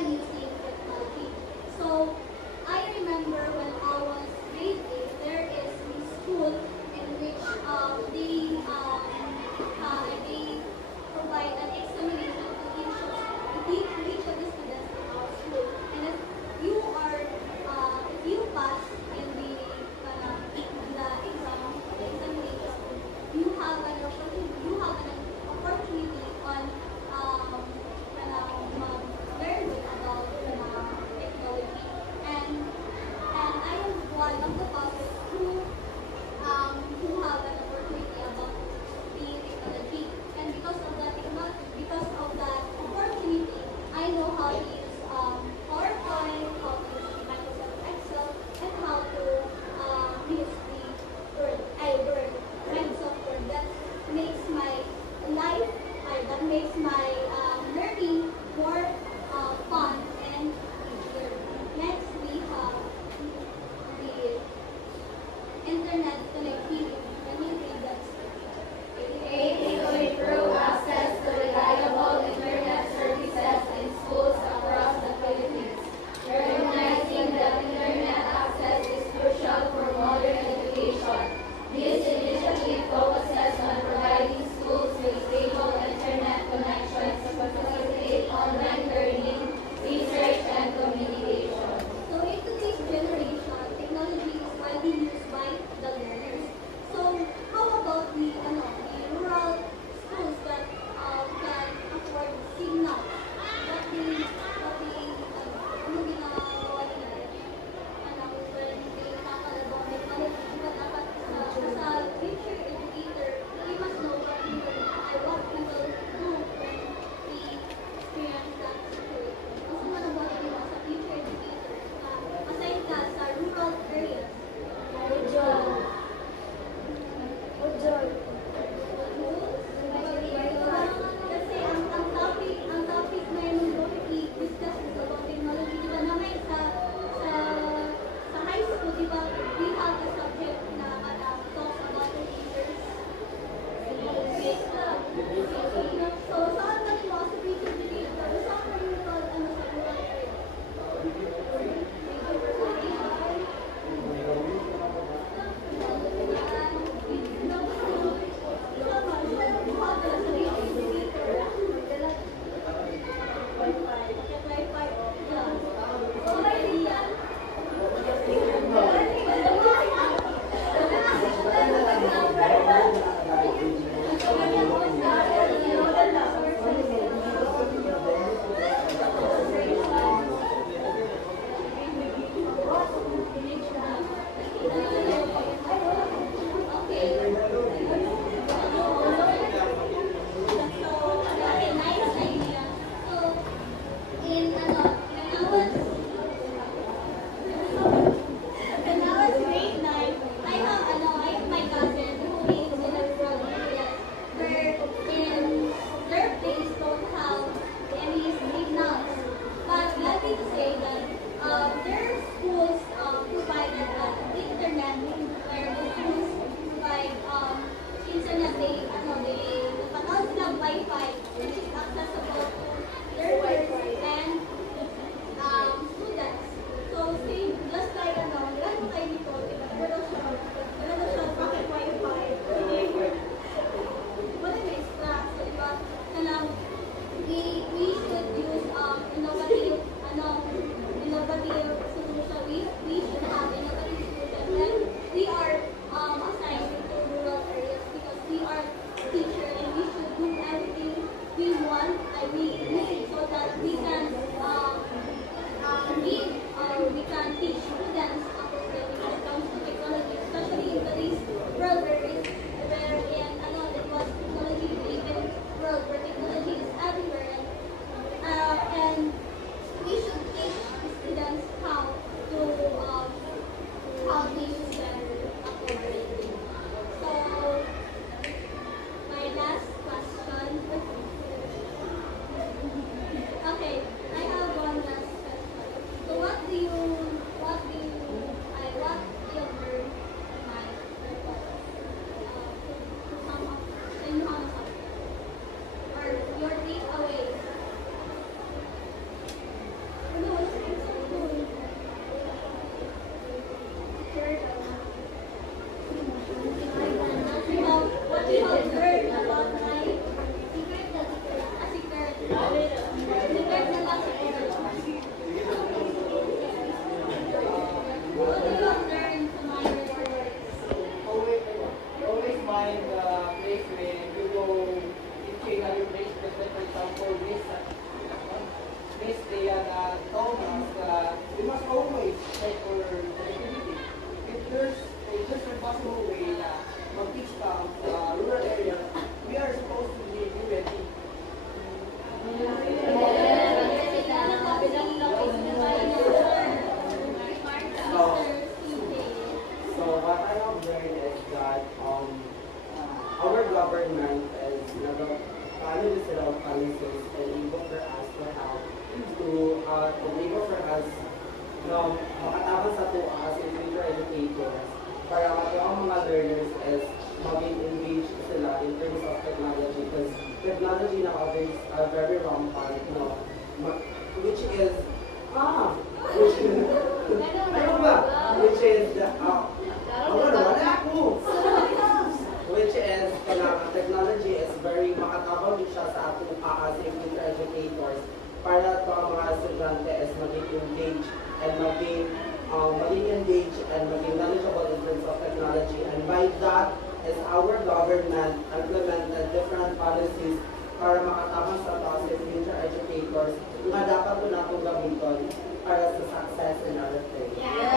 and using technology. So I remember when I was grade 8, there is a school in which they provide an examination to each of the students in our school. And if you pass in the exam, the examination, you have an opportunity on learning about technology. And I am one of the public who have an opportunity about the technology. And because of that opportunity, I know how to use PowerPoint, how to use Microsoft Excel, and how to use the Word, Microsoft Word. That makes my life, that makes my learning more fun and easier. Next, we have the internet connectivity. Let me read that. Aiming to improve access to reliable internet services in schools across the Philippines, recognizing that internet access is crucial for modern education. This initiative focuses on providing schools with stable internet connections to facilitate online learning, research, and communication. So in today's generation, technology is widely used by the learners. So how about the rural schools that can afford signal? Ano ginagawa nila? When they tackle about technology, diba dapat sa future educator, we must know what we will do when we experience that situation. Kasi man ang mga nila sa future educator, aside ka sa rural areas, kasi ang topic na yung i-discuss is about technology, di ba naman sa high school, di ba, we have a subject na talks about computers. So, saan ka mo sa future educator? Saan ka mo sa rural area? told us that we must always check for connectivity. If there's a possible way na mag-teach ka sa rural area, we are supposed to be ready. So what I have learned is that our government is nag-follow sila of policies and able for us to help to able for us makatabang sa tuwa as in future educators para ang mga learners is maging engaged sila in terms of technology because technology nowadays are very rampant, which is ano ba? Which is wala ako. Which is technology is very makatabang din siya sa ating as future educators para to ang mga estudyante is maging engaged and maging engaged and maging knowledgeable in terms of technology, and by that is our government implemented different policies para makatabang sa to as future educators nga dapat po natong gamiton para sa success in our things. Yeah.